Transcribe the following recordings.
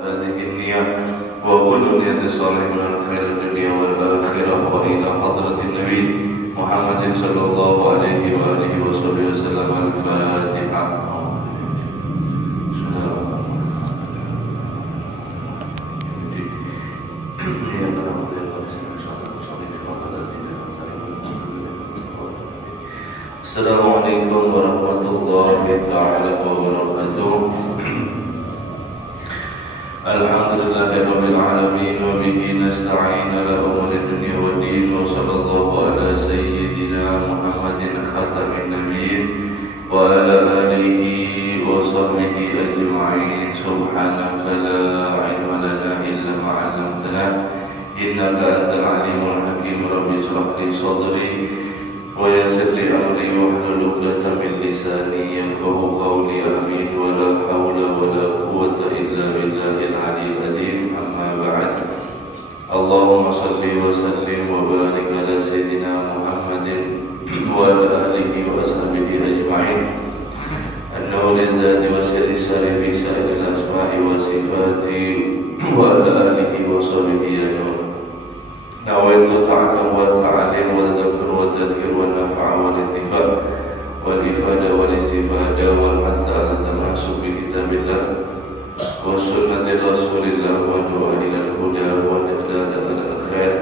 هذه النية وكل نية صالح من الخير الدنيا والآخرة وإلى حضرة النبي محمد صلى الله عليه وآله وصحبه وسلم. الفاتحة. Assalamualaikum warahmatullahi ta'ala wabarakatuh. Alhamdulillahirabbil alamin wa bihi nasta'in ala umuri dunya waddin wa sallallahu ala sayyidina Muhammadin khatamin nabiyyin wa ala alihi wa sahbihi ajma'in. Subhanaka la ilma lana illa ma 'allamtana innaka antal alimul hakim. Rabbi shrah li sadri wa yassir li amri wahlul 'uqdatam min lisani yafqahu qawli. Amin. Wa la haula wa la quwwata illa billahil aliyyil azim. Amma ba'd. Allahumma shalli wa sallim wa barik ala sayyidina Muhammadin wa ala alihi wa ashabihi ajma'in. An-nur al-zati wa sirri sari fi sa'il al-asma'i wa sifati wa ala alihi wa sahbihi ajma'in. Nawaitu ta'allum wa ta'alim wa dzikr wa tadhkir wa naf'a wa intifa' wal ifada wal istifada wal hasa ala tamasuk bi kitabillah wa sunnati rasulillah wa du'a ila al-huda wa iqdad al-khair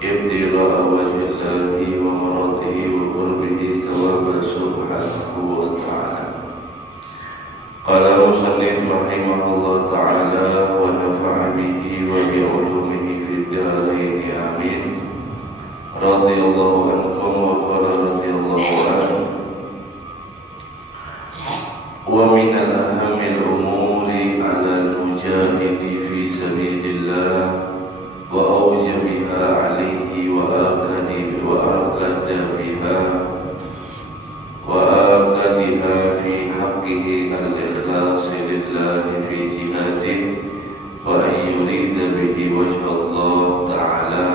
ibtigha'a wajhillahi wa maradihi wa qurbihi thawaba subhanahu wa ta'ala. Qala musannif rahimahullah ta'ala wa nafa'a bihi wa bi 'ulumihi fid darain. Amin. Radhiyallahu ankum wa qala radhiyallahu anhu. Wa min al-ahamil umuri 'ala al-mujahidi fi sabilillah wa awjabiha 'alayhi wa aqada biha fi haqqihi al-ikhlas lillahi fi jihadihi wa an yurida bihi wajha Allah ta'ala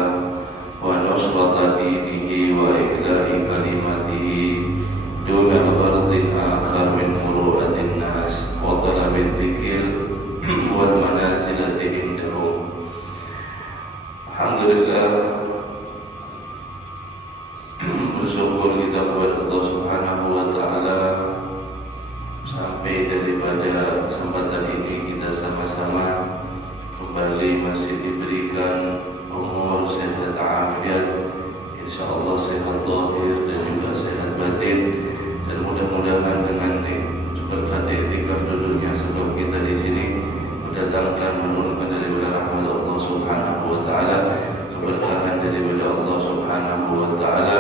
wa nusrata dinihi wa ihla'i kalimatihi duna al-ardin akhar min muru'atin nas wa talabid dhikr wal manazilati indahum. Alhamdulillah, bersyukur kita kepada Allah Subhanahu wa ta'ala sampai daripada kesempatan ini kita sama-sama kembali masih diberikan umur, sehat, afiat, insyaallah sehat zahir dan juga sehat batin, dan mudah-mudahan dengan berkat iktikaf dulunya sebelum kita di sini mendatangkan menurunkan daripada rahmat Allah Subhanahu wa ta'ala, keberkahan daripada Allah Subhanahu wa ta'ala,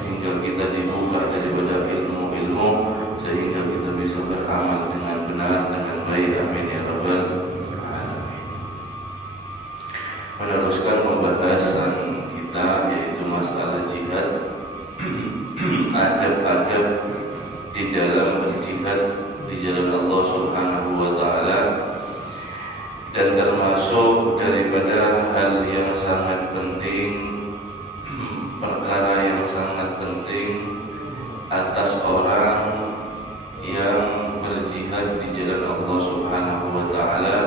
sehingga kita dibuka daripada ilmu-ilmu sehingga kita bisa beramal dengan benar, dengan baik. Amin ya rabbal alamin. Meneruskan pembahasan kita yaitu masalah jihad, adab-adab di dalam berjihad di jalan Allah Subhanahu wa ta'ala, dan termasuk daripada hal yang sangat penting, perkara yang sangat penting atas orang yang berjihad di jalan Allah Subhanahu wa ta'ala,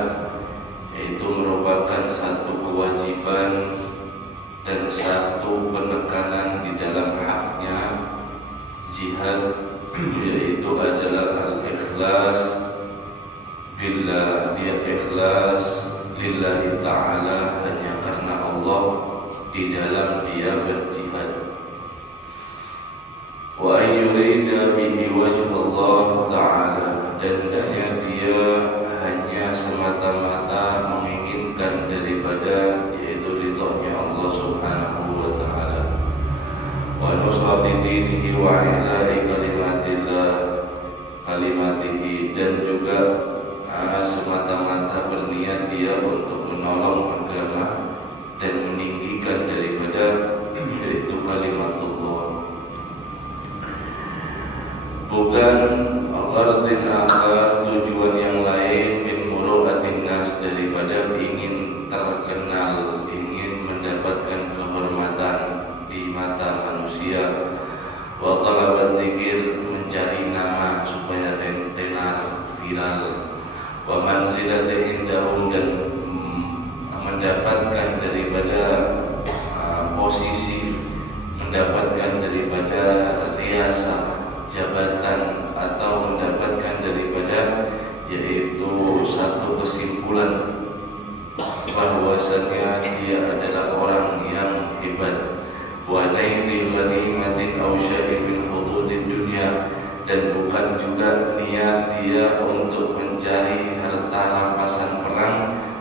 yaitu merupakan satu kewajiban dan satu penekanan di dalam haknya jihad, yaitu adalah al-ikhlas bila dia ikhlas lillahi ta'ala, hanya karena Allah di dalam dia berjihad. Wa ayyurida bihi wajh Allah ta'ala, dan hanya dia hanya semata-mata menginginkan daripada yaitu ridhonya Allah Subhanahu wa ta'ala. Wa nusrati dinihi wa ilahi kalimatihi, dan juga semata-mata berniat dia untuk menolong agama dan meninggikan daripada yaitu kalimatullah, bukan ghardin akhar, tujuan yang lain, min muru'atin nas, daripada ingin terkenal, ingin mendapatkan kehormatan di mata manusia, wa talabat dzikir, mencari nama supaya tenar viral, wa manzilati indahum, dan daripada posisi, mendapatkan daripada riasa jabatan, atau mendapatkan daripada yaitu satu kesimpulan bahwasanya dia adalah orang yang hebat. Wa naili ghanimatin aw syai'in min hududid dunya, dan bukan juga niat dia untuk mencari harta rampasan perang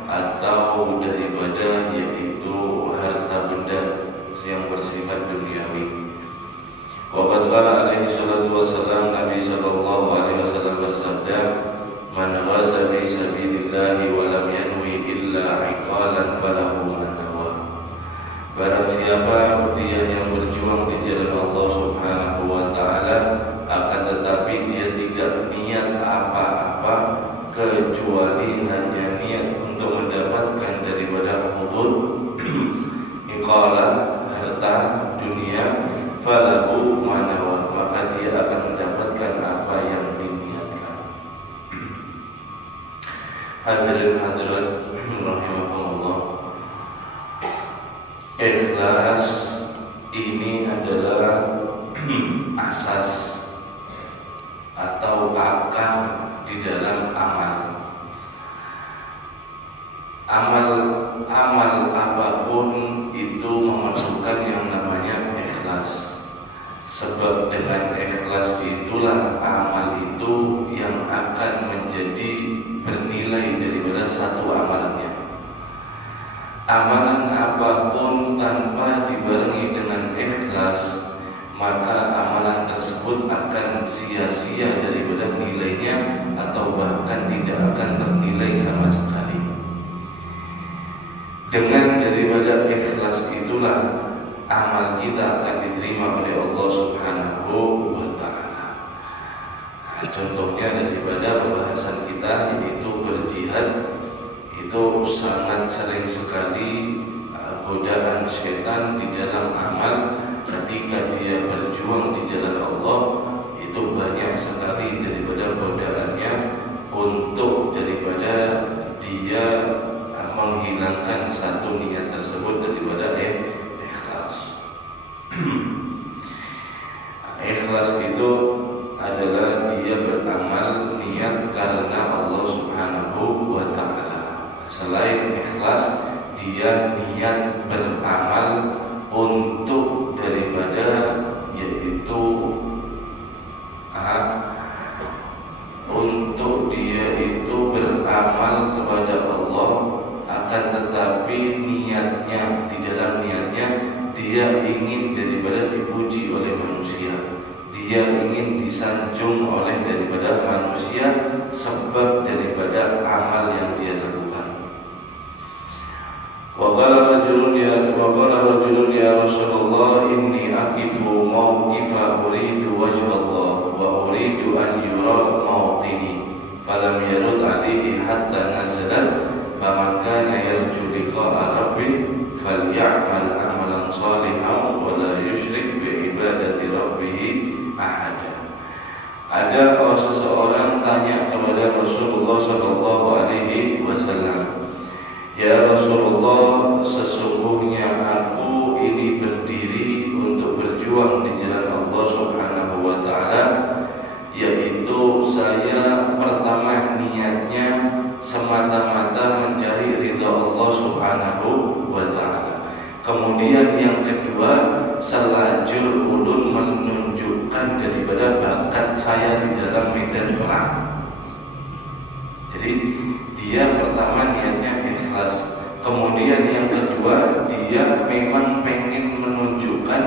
atau daripada yaitu harta benda yang bersifat duniawi. Wa qad qala alaihi salatu wasallam, Nabi sallallahu alaihi wasallam bersabda, man ghaza fi sabilillah wa lam yanwi illa iqalan falahu ma nawa. Barang siapa dia yang berjuang di jalan Allah Subhanahu wa taala, akan tetapi dia tidak niat apa-apa kecuali hanya niat untuk mendapatkan daripada hudud iqala, harta dunia, falahu ma nawa, maka dia akan mendapatkan apa yang diniatkan. Hadirin hadirat rahimakumullah, ikhlas ini adalah asas atau akar di dalam amal. Amal apapun itu memasukkan yang namanya ikhlas. Sebab dengan ikhlas itulah amal itu yang akan menjadi bernilai daripada satu amalannya. Amalan apapun tanpa dibarengi dengan ikhlas, maka amalan tersebut akan sia-sia daripada nilainya, atau bahkan tidak akan ternilai sama sekali. Dengan daripada ikhlas itulah amal kita akan diterima oleh Allah Subhanahu wa ta'ala. Contohnya daripada pembahasan kita yaitu berjihad, itu sangat sering sekali godaan setan di dalam amal. Ketika dia berjuang di jalan Allah, itu banyak sekali daripada godaannya untuk daripada dia menghilangkan satu niat tersebut daripada ikhlas. Ikhlas itu adalah dia beramal niat karena Allah Subhanahu wa ta'ala. Selain ikhlas, dia niat beramal untuk daripada yaitu untuk dia itu beramal kepada Allah, akan tetapi niatnya, di dalam niatnya dia ingin daripada dipuji oleh manusia, dia ingin disanjung oleh daripada manusia sebab daripada amal yang dia lakukan. Wa qala rajulun ya Rasulullah, inni aqifu mawqifa uridu wajha Allah wa uridu an yura mawqini, falam yarud alaihi hatta nazalat, faman kana yarju liqa'a rabbih falya'mal amalan salihan wa la yusyrik bi ibadati rabbih ahada. Ada seseorang tanya kepada Rasulullah sallallahu alaihi wasallam, ya Rasulullah, sesungguhnya aku ini berdiri untuk berjuang di jalan Allah Subhanahu wa ta'ala, yaitu saya pertama niatnya semata-mata mencari ridha Allah Subhanahu wa ta'ala. Kemudian yang kedua, selajur ulun menunjukkan daripada bakat saya di dalam medan perang. Jadi dia pertama niatnya ikhlas. Kemudian yang kedua, dia memang pengen menunjukkan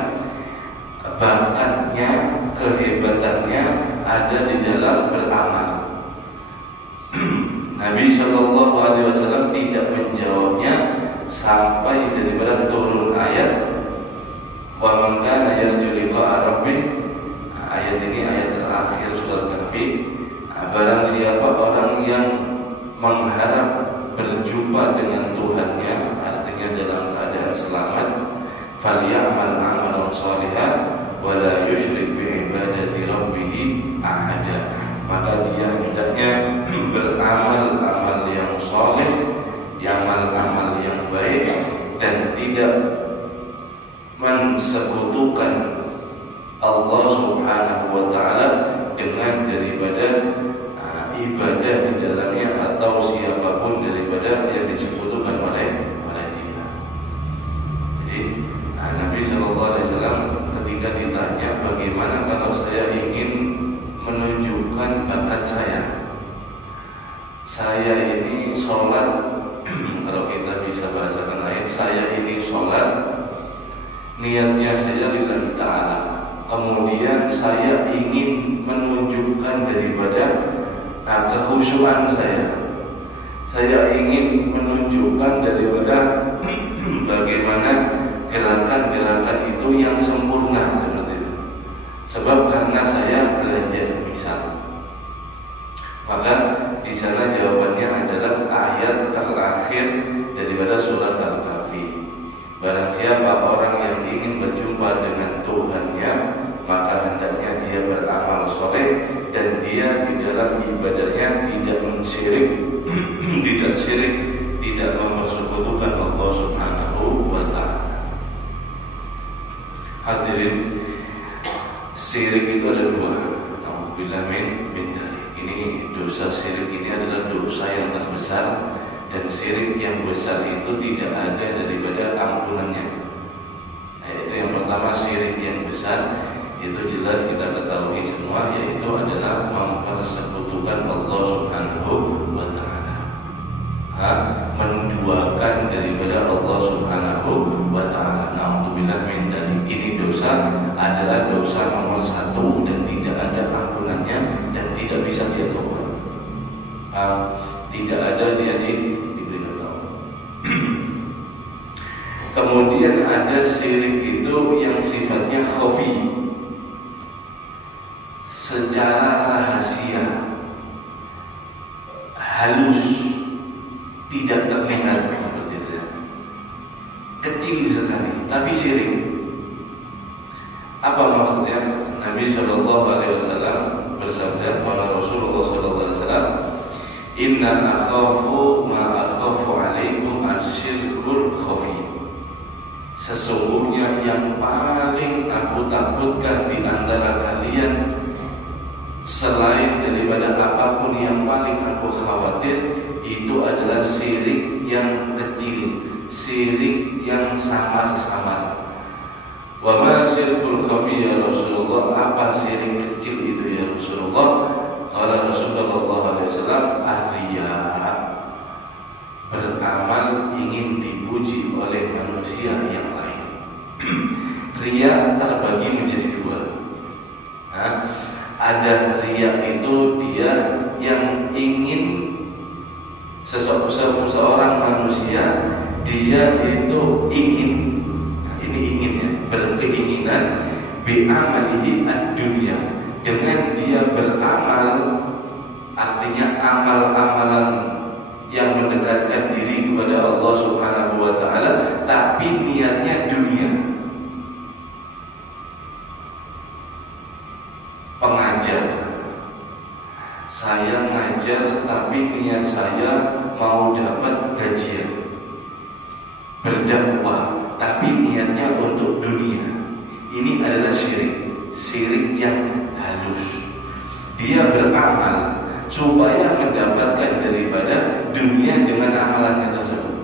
bakatnya, kehebatannya ada di dalam beramal. Nabi Shallallahu Alaihi Wasallam tidak menjawabnya sampai daripada turun ayat wa man kana yarju liqa'a rabbih. Ayat ini ayat terakhir surat Kahfi. Barang siapa orang yang mengharap berjumpa dengan Tuhannya, artinya dalam keadaan selamat, falyamal amalan shalihan wa la yusyrik bi ibadati rabbih ahada, maka dia hendaknya beramal amal yang saleh, amal yang baik, dan tidak mensekutukan Allah Subhanahu wa taala dengan daripada ibadah di dalamnya atau siapapun daripada yang disekutukan oleh dia. Jadi Nabi Shallallahu Alaihi Wasallam ketika ditanya bagaimana kalau saya ingin menunjukkan bakat saya ini sholat, kalau kita bisa bahasakan lain, saya ini sholat niatnya saya lillahi ta'ala, kemudian saya ingin menunjukkan daripada kekhusyuan saya ingin menunjukkan daripada bagaimana gerakan-gerakan itu yang sempurna seperti itu. Sebab karena saya belajar misal, maka di sana jawabannya adalah ayat terakhir daripada surat Al-Kahfi. Barang siapa orang yang ingin berjumpa dengan Tuhannya, maka hendaknya dia beramal soleh dan dia di dalam ibadahnya tidak mensyirik, tidak syirik, tidak mempersekutukan Allah Subhanahu wa taala. Hadirin, syirik itu ada dua. Alhamdulillah min dzalik. Ini dosa syirik ini adalah dosa yang terbesar, dan syirik yang besar itu tidak ada daripada ampunannya. Itu yang pertama, syirik yang besar itu jelas kita ketahui semua, yaitu adalah mempersekutukan Allah Subhanahu wa taala, menduakan daripada Allah Subhanahu wa taala. Alhamdulillah min dzalik. Ini dosa adalah dosa nomor 1 dan tidak ada ampunannya dan tidak bisa dia tobat. Tidak ada dia diberi taubat. Kemudian ada syirik itu yang sifatnya khafi, secara rahasia, halus, tidak terlihat seperti itu, kecil sekali, tapi syirik. Apa maksudnya? Nabi Shallallahu Alaihi Wasallam bersabda, "Qala Rasulullah Shallallahu Alaihi Wasallam, Inna akhafu ma akhafu alaikum asyirkul khafi." Sesungguhnya yang paling aku takutkan di antara kalian selain daripada apapun yang paling aku khawatir, itu adalah syirik yang kecil, syirik yang samar-samar. Wa ma syirkul khafi ya Rasulullah, apa syirik kecil itu ya Rasulullah? Qala Rasulullah sallallahu alaihi wasallam, ar-riya, beramal ingin dipuji oleh manusia yang lain. Riya terbagi menjadi dua. Ada riya itu dia yang ingin seseorang manusia, dia itu ingin, ini inginnya, berkeinginan bi'amalihi ad-dunya, dengan dia beramal, artinya amal-amalan yang mendekatkan diri kepada Allah Subhanahu wa taala, tapi niatnya dunia. Pengajar, saya ngajar tapi niat saya mau dapat gajian. Berdakwah tapi niatnya untuk dunia. Ini adalah syirik yang halus. Dia beramal supaya mendapatkan daripada dunia dengan amalannya tersebut.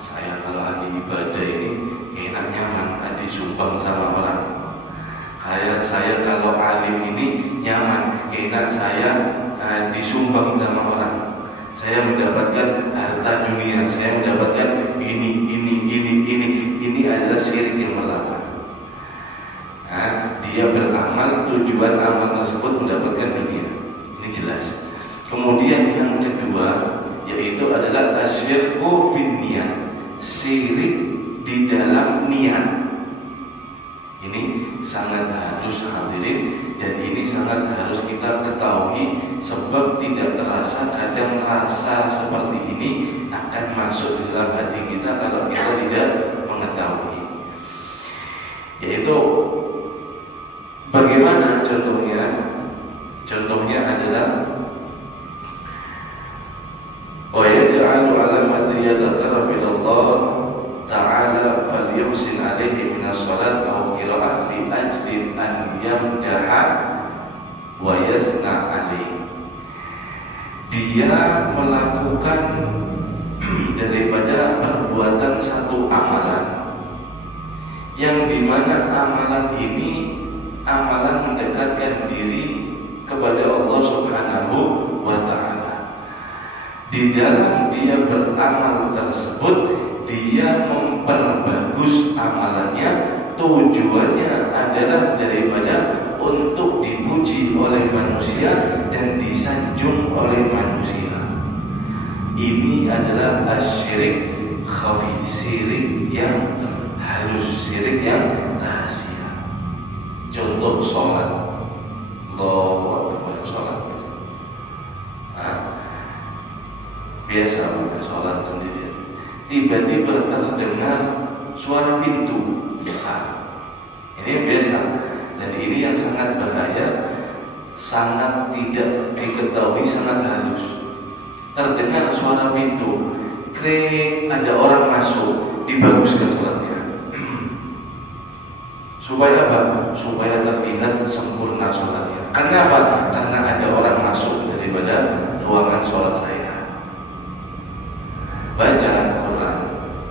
Saya kalau ahli ibadah ini enak nyaman, disumbang sama orang. Saya kalau alim ini nyaman, enak saya disumbang sama orang. Saya mendapatkan harta dunia, saya mendapatkan ini. Ini adalah syirik yang pertama. Dia beramal, tujuan amal tersebut mendapatkan dunia. Ini jelas. Kemudian yang kedua, yaitu adalah asyirku fin niyat, syirik di dalam niat. Ini sangat harus hadirin, dan ini sangat harus kita ketahui, sebab tidak terasa kadang rasa seperti ini akan masuk di dalam hati kita kalau kita tidak mengetahui. Yaitu bagaimana contohnya? Contohnya adalah wa yaj'alu alamati yadhkara bil Allah yuhsin alaihi minas salat aw qira'ah li ajli an yamdaha wa yasna alaihi. Dia melakukan daripada perbuatan satu amalan yang dimana amalan ini amalan mendekatkan diri kepada Allah Subhanahu wa ta'ala. Di dalam dia beramal tersebut, dia memperbagus amalannya, tujuannya adalah daripada untuk dipuji oleh manusia dan disanjung oleh manusia. Ini adalah asyirik khafi, syirik yang halus, syirik yang rahasia. Contoh sholat, Allahu Akbar, sholat. Biasa sholat sendirian, tiba-tiba terdengar suara pintu, biasa. Ini biasa, dan ini yang sangat bahaya, sangat tidak diketahui, sangat halus. Terdengar suara pintu, krik, ada orang masuk, dibaguskan sholatnya. Supaya apa? Supaya terlihat sempurna sholatnya. Kenapa? Karena ada orang masuk daripada ruangan sholat saya. Baca Quran.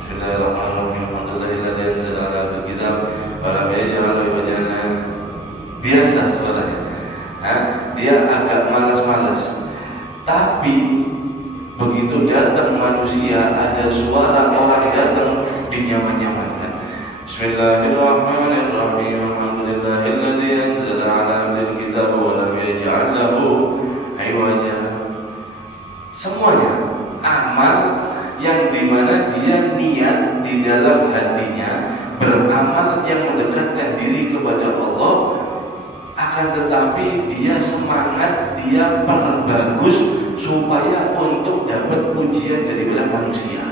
Bismillahirrahmanirrahim. Alhamdulillahilladzi anzala 'alal kitab wa lam yaj'al lahu iwajan. Biasa suaranya. Dia agak malas-malas. Tapi begitu datang manusia, ada suara orang datang, dinyaman-nyamankan. Bismillahirrahmanirrahim. Alhamdulillahilladzi anzala 'ala 'abdihi al-kitaba wa lam yaj'al lahu iwaja. Semuanya amal yang dimana dia niat di dalam hatinya beramal yang mendekatkan diri kepada Allah, akan tetapi dia semangat, dia perbagus supaya untuk dapat pujian daripada manusia.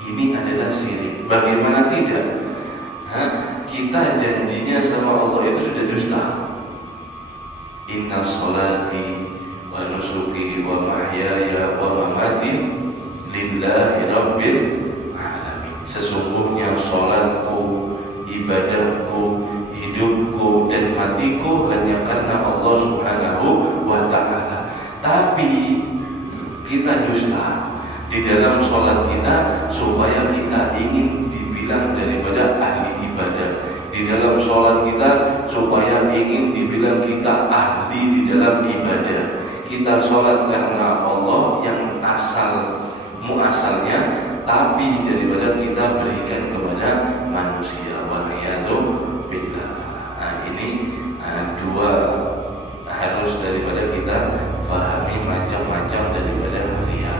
Ini adalah syirik. Bagaimana tidak? Kita janjinya sama Allah itu sudah dusta. Inna sholati wa nusuki wa mahyaya wa mamati lillahi rabbil alamin. Sesungguhnya sholatku, ibadahku, hidupku dan matiku hanya karena Allah Subhanahu wa ta'ala. Tapi kita dusta di dalam sholat kita supaya kita ingin dibilang daripada ahli ibadah. Di dalam sholat kita supaya ingin dibilang kita ahli di dalam ibadah. Kita sholat karena Allah yang muasalnya, tapi daripada kita berikan kepada manusia. Waliyadu billah. Ini dua harus daripada kita pahami macam-macam daripada riya.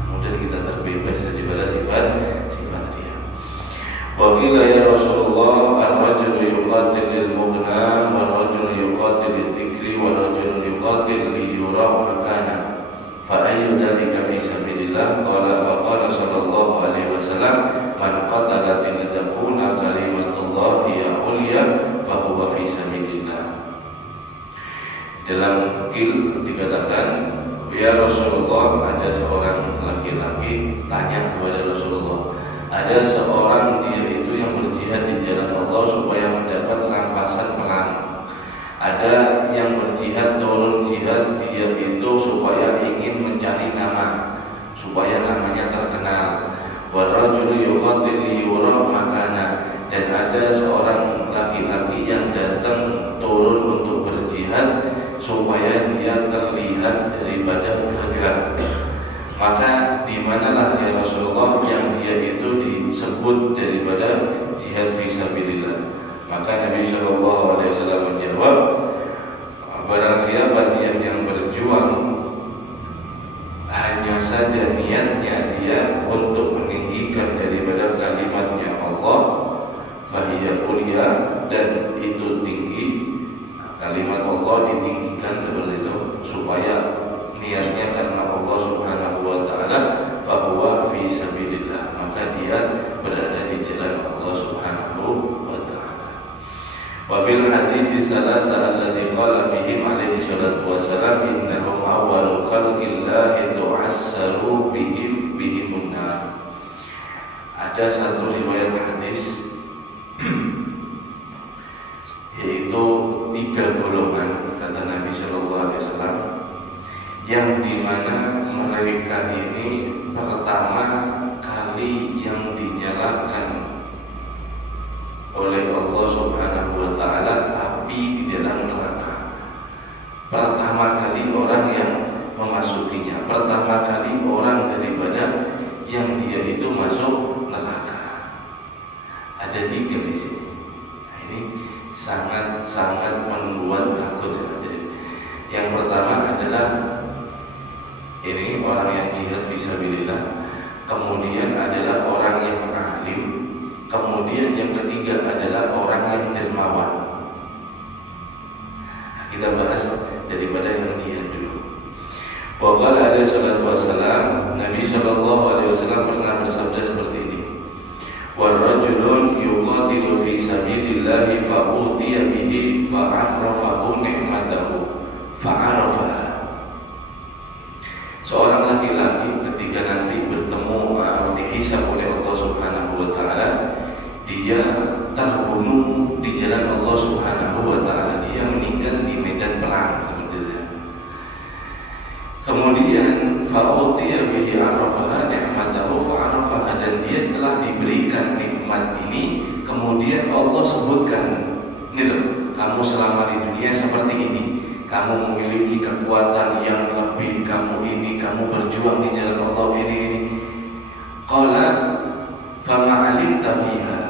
Kemudian kita terbebas daripada sifat riya. Wa qila ya Rasulullah, ar-rajulu yuqatil lil mughna wa ar-rajulu yuqatil lidh-dhikri wa ar-rajulu yuqatil li yura makana. Fa ayyu dhalika fi sabilillah? Qala sallallahu alaihi wasallam, man qatala litakuna kalimatullahi ulya fa huwa fi sabilillah. Dalam Qil dikatakan, ya Rasulullah, ada seorang laki-laki tanya kepada Rasulullah, ada seorang dia itu yang berjihad di jalan Allah supaya mendapat rampasan perang. Ada yang berjihad, turun jihad, dia itu supaya ingin mencari nama, supaya namanya terkenal. Wa rajulu yuqatil liyura makana. Dan ada seorang laki-laki yang datang turun untuk berjihad supaya dia terlihat daripada gagah. Maka di manalah ya Rasulullah yang dia itu disebut daripada jihad fisabilillah? Maka Nabi Shallallahu Alaihi Wasallam menjawab, barang siapa dia yang berjuang hanya saja niatnya dia untuk meninggikan daripada kalimatnya Allah, fahiya ulia, dan itu tinggi, kalimat Allah ditinggikan seperti itu supaya niatnya karena Allah Subhanahu wa ta'ala, fahuwa fi sabilillah, maka dia berada di jalan Allah Subhanahu wa ta'ala. Wa fil hadis salasa alladhi qala fihim alaihi salatu wassalam, innahum awwalu khalqillahi tu'assaru bihimun nar. ada satu riwayat hadis yaitu 3 golongan kata Nabi Shallallahu Alaihi Wasallam yang dimana mereka ini pertama kali yang dinyalakan oleh Allah Subhanahu Wa Taala api di dalam neraka. Pertama kali orang yang memasukinya, pertama kali orang daripada yang dia itu masuk neraka. Ada 3 di sini. Nah, ini sangat membuat takut. Yang pertama adalah ini orang yang jihad fisabilillah, kemudian adalah orang yang alim, kemudian yang ketiga adalah orang yang dermawan. Nah, kita bahas daripada yang jihad dulu. Wa qala alaihi salatu wassalam, Nabi sallallahu alaihi wasallam pernah bersabda seperti ini. Wa rajulun yuqatilu fi sabilillah fa utiya bihi fa arafahu ni'matahu fa arafaha. Seorang laki-laki ketika nanti bertemu dihisab oleh Allah Subhanahu wa taala, dia terbunuh di jalan Allah Subhanahu wa taala, dia meninggal di medan perang seperti itu. Kemudian fa'utiya bihi arafaha ni'matahu fa'arafaha, dan dia telah diberikan nikmat ini, kemudian Allah sebutkan, ini loh, kamu selama di dunia seperti ini, kamu memiliki kekuatan yang lebih, kamu ini, kamu berjuang di jalan Allah ini. Qala fama alimta fiha.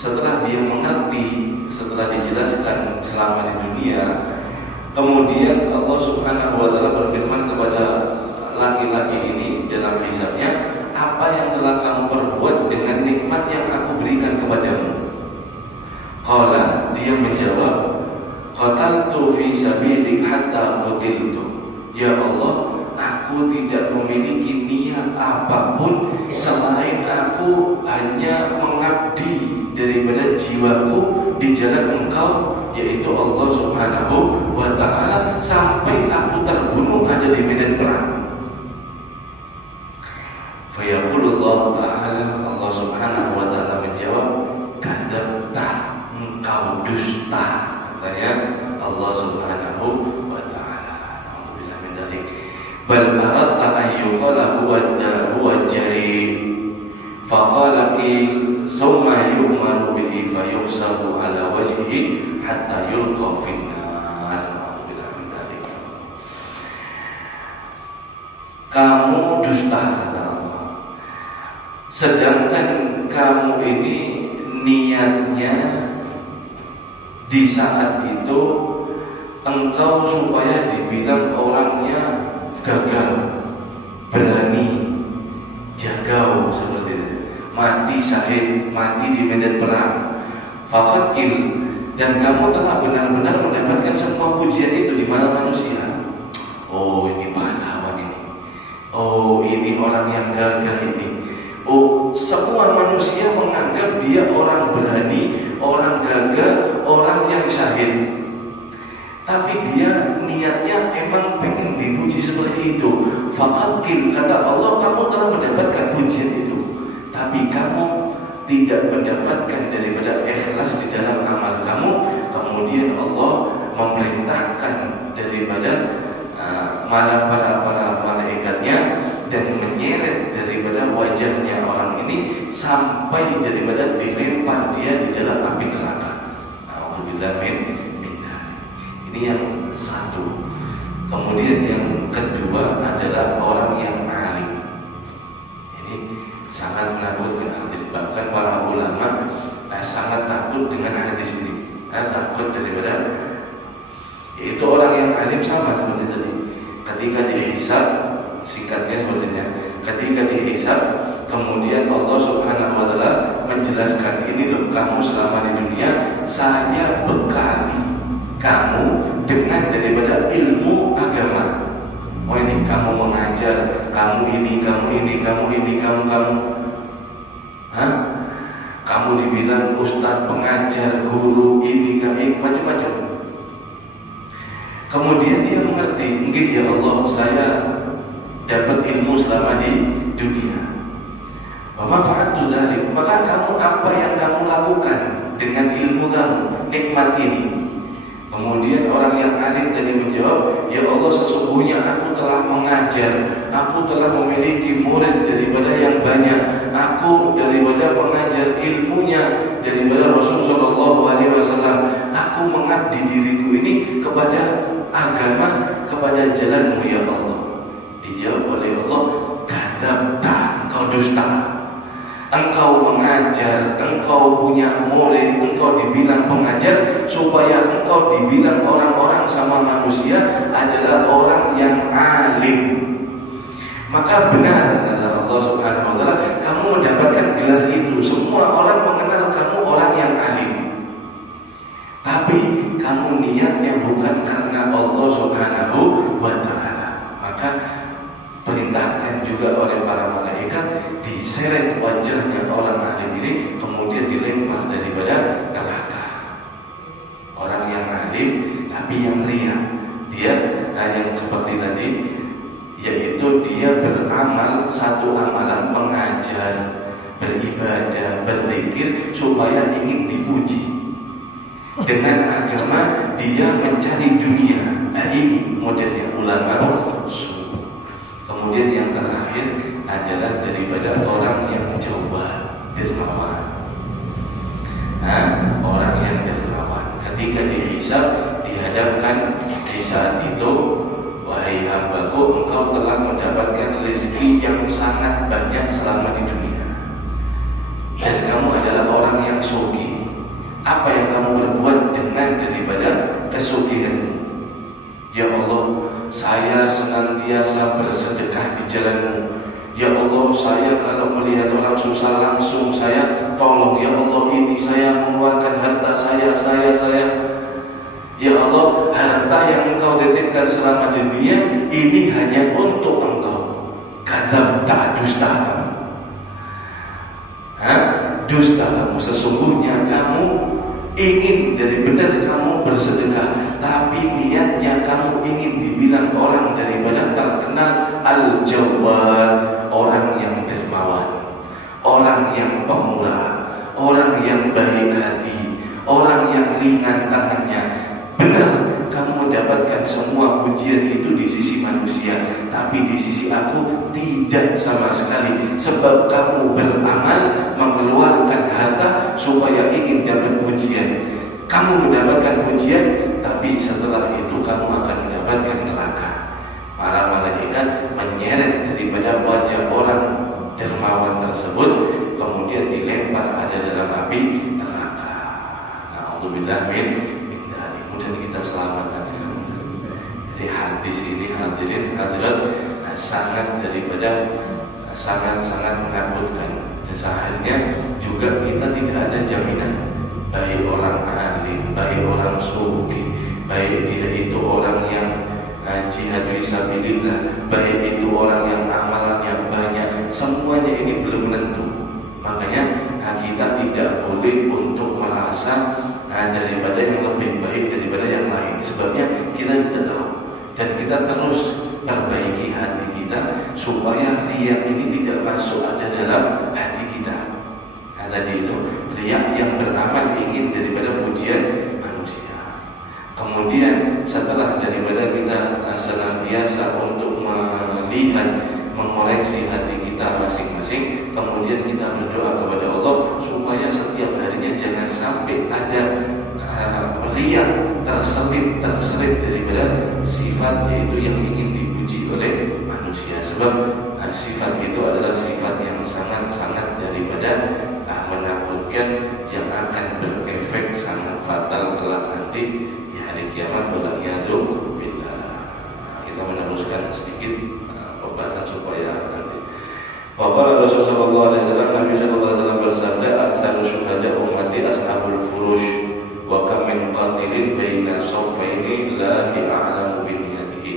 Setelah dia mengerti, setelah dijelaskan selama di dunia, kemudian Allah Subhanahu wa taala berfirman kepada laki-laki ini dalam hisabnya, apa yang telah kamu perbuat dengan nikmat yang aku berikan kepadamu? Qala, dia menjawab, qataltu fi sabilik hatta qutiltu. Ya Allah, aku tidak memiliki niat apapun selain aku hanya mengabdi daripada jiwaku di jalan Engkau, yaitu Allah Subhanahu wa taala, sampai aku terbunuh ada di medan perang. Fa yaqulullah taala, Allah Subhanahu wa taala menjawab, kadzabta, engkau dusta. Katanya Allah Subhanahu wa taala. Alhamdulillah min dzalik. Bal aradta an yuqala huwa jari. Faqala qil summa yu'maru bihi fayuhsabu ala wajhihi hatta yulqa fin nar. Alhamdulillah min dzalik. Kamu dusta kata Allah. Sedangkan kamu ini niatnya di saat itu engkau supaya dibilang orangnya gagal, berani, jagau seperti itu, mati syahid, mati di medan perang. Faqatil, dan kamu telah benar-benar mendapatkan semua pujian itu di mana manusia. Oh, ini pahlawan ini. Oh, ini orang yang gagal ini. Oh, semua manusia menganggap dia orang berani, orang gagal, orang yang syahid. Tapi dia niatnya emang pengen dipuji seperti itu. Faqatil, kata Allah, kamu telah mendapatkan pujian itu, tapi kamu tidak mendapatkan daripada ikhlas di dalam amal kamu. Kemudian Allah memerintahkan daripada para malaikatnya dan menyeret daripada wajahnya orang ini sampai daripada dilempar dia di dalam api neraka. Alhamdulillah min. Ini yang satu. Kemudian yang kedua adalah orang yang alim. Ini sangat menakutkan hadis. Bahkan para ulama sangat takut dengan hadis ini. Takut daripada, yaitu orang yang alim sama seperti tadi. Ketika dihisab, singkatnya seperti ini. Ketika dihisab, kemudian Allah Subhanahu wa taala menjelaskan, ini loh, kamu selama di dunia saya bekali kamu dengan daripada ilmu agama. Oh, ini kamu mengajar, kamu ini, kamu. Kamu dibilang ustaz, pengajar, guru, ini, macam-macam. Kemudian dia mengerti, mungkin ya Allah, saya dapat ilmu selama di dunia. Wa ma fa'altu dzalik, maka kamu apa yang kamu lakukan dengan ilmu kamu, nikmat ini? Kemudian orang yang alim tadi menjawab, ya Allah, sesungguhnya aku telah mengajar, aku telah memiliki murid daripada yang banyak, aku daripada pengajar ilmunya daripada Rasulullah SAW. Aku mengabdi diriku ini kepada agama, kepada jalanmu ya Allah. Dijawab oleh Allah, kadzabta, engkau dusta. Engkau mengajar, engkau punya murid, engkau dibilang pengajar supaya engkau dibilang orang-orang sama manusia adalah orang yang alim. Maka benar kata Allah Subhanahu wa taala, kamu mendapatkan gelar itu. Semua orang mengenal kamu orang yang alim. Tapi kamu niatnya bukan karena Allah Subhanahu wa taala. Maka perintahkan juga oleh para malaikat, diseret wajahnya orang alim ini, kemudian dilempar daripada neraka. Orang yang alim tapi yang riya, dia yang seperti tadi, yaitu dia beramal satu amalan, mengajar, beribadah, berzikir supaya ingin dipuji. Dengan agama dia mencari dunia. Nah ini modelnya ulama sunnah. Kemudian yang terakhir adalah daripada orang yang coba dermawan. Orang yang dermawan ketika dihisab, dihadapkan di saat itu, wahai hambaku, engkau telah mendapatkan rezeki yang sangat banyak selama di dunia, dan kamu adalah orang yang sugih. Apa yang kamu berbuat dengan daripada kesugihanmu? Ya Allah, saya senantiasa bersedekah di jalan-Mu. Ya Allah, saya kalau melihat orang susah langsung saya tolong. Ya Allah, ini saya mengeluarkan harta saya. Ya Allah, harta yang Engkau titipkan selama di dunia ini hanya untuk Engkau. Kadzabta, dusta kamu. Dusta kamu. Sesungguhnya kamu ingin dari benar kamu bersedekah, tapi niatnya kamu ingin dibilang orang daripada terkenal al-jawad, orang yang dermawan, orang yang pemurah, orang yang baik hati, orang yang ringan tangannya. Benar, kamu mendapatkan semua pujian itu di sisi manusia, tapi di sisi aku tidak sama sekali. Sebab kamu beramal, mengeluarkan harta supaya ingin dapat pujian. Kamu mendapatkan pujian, tapi setelah itu kamu akan mendapatkan neraka. Para malaikat menyeret daripada wajah orang dermawan tersebut, kemudian dilempar ada dalam api neraka. Na'udzubillah min dzalik. Mudah kita selamatkan. Jadi hadis ini hadirin hadirat sangat daripada sangat menakutkan. Dan seakhirnya juga kita tidak ada jaminan, baik orang alim, baik orang sufi, baik dia itu orang yang jihad fisabilillah, baik itu orang yang amalannya banyak, semuanya ini belum menentu. Makanya kita tidak boleh untuk merasa daripada yang lebih baik daripada yang lain. Sebabnya kita tidak tahu, dan kita terus perbaiki hati kita supaya riya ini tidak masuk ada dalam hati kita. Tadi itu riya yang beramal ingin daripada pujian manusia. Kemudian setelah daripada kita senantiasa untuk melihat, mengoreksi hati kita masing-masing, kemudian kita berdoa kepada Allah supaya setiap harinya jangan sampai ada riya terselip daripada sifat yaitu yang ingin dipuji oleh manusia. Sebab sifat itu adalah sifat yang sangat-sangat daripada menakutkan, yang akan berefek sangat fatal kelak nanti di hari kiamat. Waliyadzubillah. Kita meneruskan sedikit pembahasan supaya nanti. Waqala Rasulullah sallallahu alaihi wasallam, Nabi sallallahu alaihi wasallam bersabda, "Aktsaru syuhada ummati ashabul furush, wa kam min qatilin baina saffaini la ya'lamu bi niyatihi."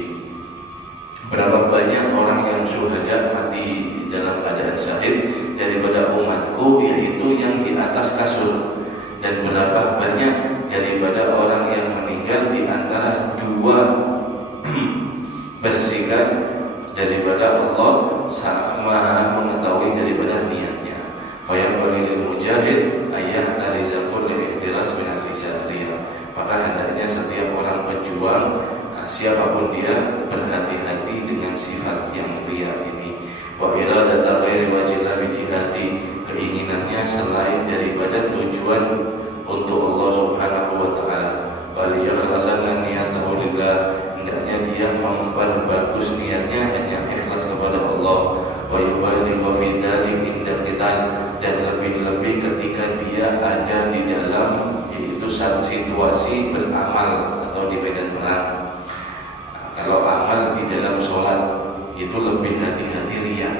Berapa banyak orang yang syuhada mati dalam keadaan syahid daripada umatku, yaitu yang di atas kasur, dan berapa banyak daripada orang yang meninggal di antara dua bersikap daripada Allah Maha mengetahui daripada niatnya. mujahid ayah dari zakul ikhtiras min al-lisaria. Maka hendaknya setiap orang pejuang, siapapun dia, berhati-hati dengan sifat yang ria ini. Wa iradata ghairi wajillah bijihati, keinginannya selain daripada tujuan untuk Allah Subhanahu wa taala. Wal yakhlasanna niyatahu lillah, hendaknya dia memperbagus niatnya hanya ikhlas kepada Allah. Wa yubalighu fi dzalik inda qital, dan lebih-lebih ketika dia ada di dalam yaitu situasi beramal atau di medan perang. Kalau amal di dalam sholat itu lebih hati-hati ria.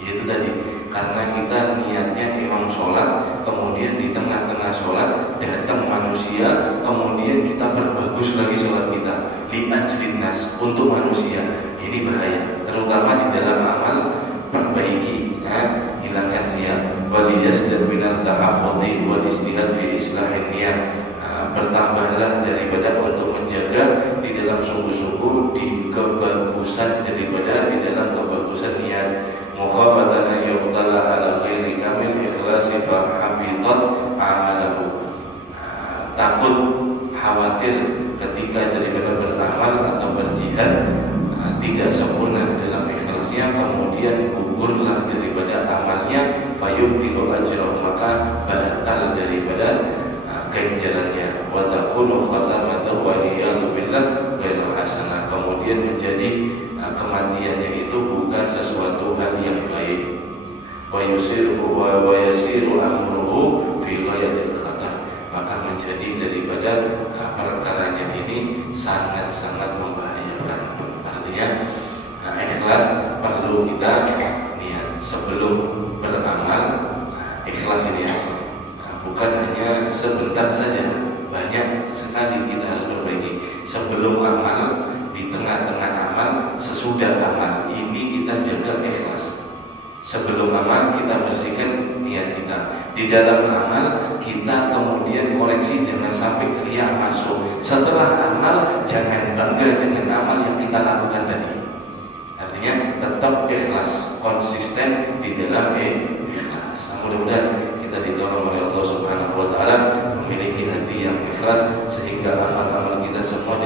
Itu tadi, karena kita niatnya imam sholat, kemudian di tengah-tengah sholat datang manusia, kemudian kita perbagus lagi sholat kita li ajlin nas, untuk manusia. Ini bahaya, terutama di dalam amal. Perbaiki, hilangkan niat. Waliyasdad minat ta'afudhi wal istihad fi islahin niat. Bertambahlah daripada untuk menjaga di dalam sungguh-sungguh di kebagusan daripada di dalam kebagusan niat. Mukhafatan yuqtala ala ghairi kamil ikhlasi fa habitat amalahu. Takut, khawatir ketika daripada beramal atau berjihad tidak sempurna dalam ikhlasnya, kemudian gugurlah daripada amalnya, fayubtilu ajrahu, maka batal daripada ganjarannya. Wa takunu khatamatu wa iyadu billah ghairu hasanah, kemudian menjadi kematiannya itu bukan sesuatu hal yang baik. Wa yasiru amruhu fi ghayatil khatar, maka menjadi daripada perkaranya ini sangat-sangat membahayakan. Artinya ikhlas perlu kita niat sebelum beramal. Ikhlas ini bukan hanya sebentar saja, banyak sekali kita harus perbaiki. Sebelum amal, di tengah-tengah amal, sesudah amal, ini kita jaga ikhlas. Sebelum amal kita bersihkan niat kita. Di dalam amal kita kemudian koreksi, jangan sampai ria masuk. Setelah amal jangan bangga dengan amal yang kita lakukan tadi. Artinya tetap ikhlas, konsisten di dalam ikhlas. Mudah-mudahan kita ditolong oleh Allah Subhanahu wa taala memiliki hati yang ikhlas sehingga amal-amal kita semua